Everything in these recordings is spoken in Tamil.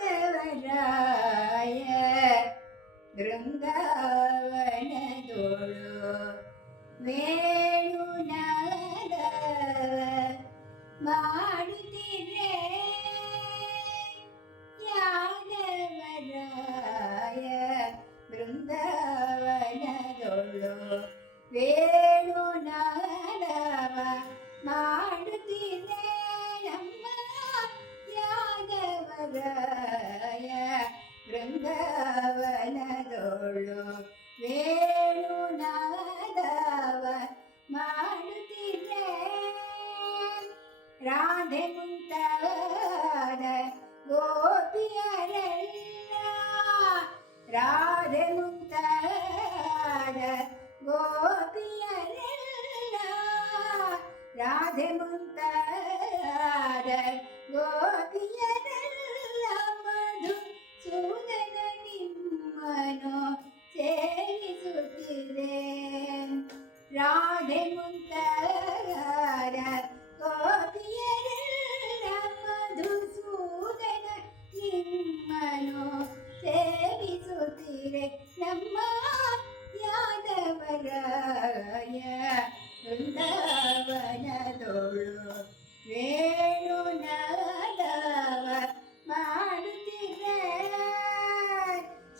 ಯಾದವರಾಯ ಬೃಂದಾವನದೋಳು ವೇಣುನಾದ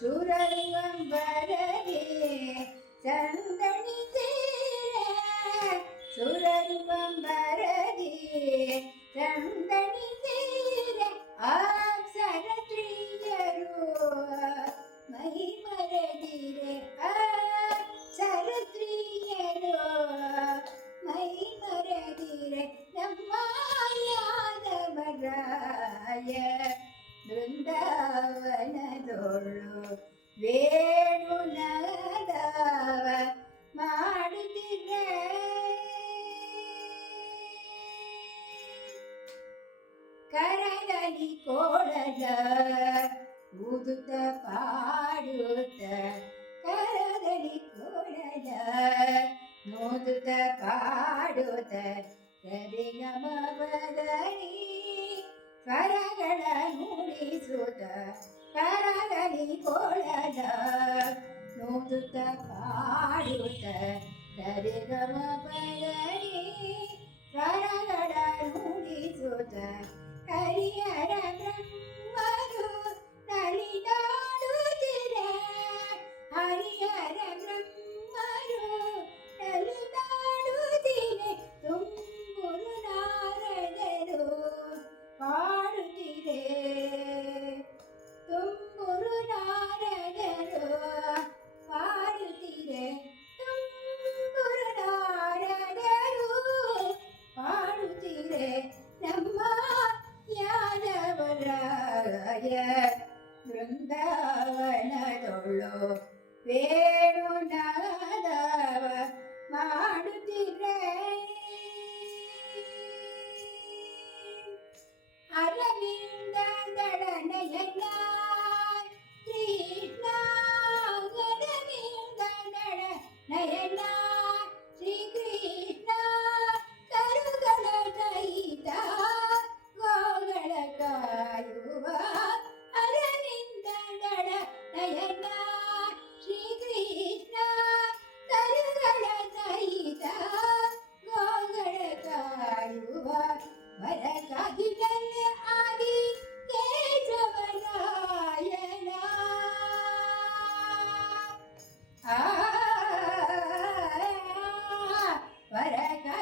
சுரங்கம் வரவே சந்தனி சேர. சுரங்கம் வரவே சந்தனி சேர. ஆரத்ரியரோ மகிமரதிரே ஆ சரத்ரிய ಬೃಂದಾವನದೋಳು ವೇಣುನಾದವ ಮಾಡುತ್ತಿರೆ ಕರಗಲಿ ಕೋಡದ ಊದುತ್ತ ಪಾಡುತ್ತ ಕರಗಲಿ ಕೋಡದ ಮೋದುತ್ತ ಪಾಡುತ್ತ ಸರಿಗಮ ಬದಲಿ ಸ್ವರಗಳ ನುಡಿಸುತ್ತ ಕರಗಲಿ ಕೋಳದ ನೋದುತ್ತ ಪಾಡುತ್ತ ಸರಿಗಮ ಬದಲಿ ಬೃಂದಾವನದೊಳು ವೇಣುನಾದವ ಮಾಡುತ್ತಿರೆ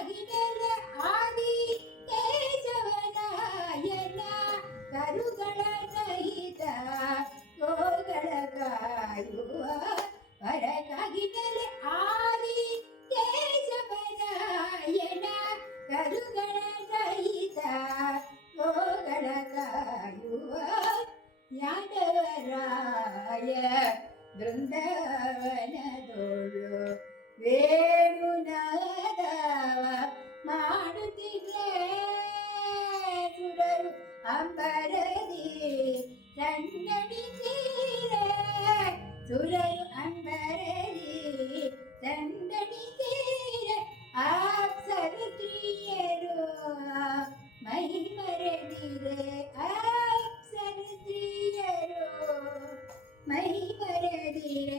ವರಕಾಗಿಡಲೆ ಆದಿ ಕೇಶವರಾಯಣ ಕರುಗಳ ರಹಿತ ಗೋಗಳ ಕಾಯುವ ವರಕಾಗಿಡಲೆ ಆದಿ ಕೇಶವರಾಯಣ ಕರುಗಳ ರಹಿತ ಗೋಗಳ ಕಾಯುವ ಯಾದವರಾಯ ಬೃಂದಾವನದೋಳು ವೇಣುನಾದವ அம்பரதி தன்னடி தீர சுழல் அம்பரதி தன்னடி தீர ஆப்சருத்ரியரோ மைமரதிரே ஆப்சருத்ரியரோ மைமரதிரே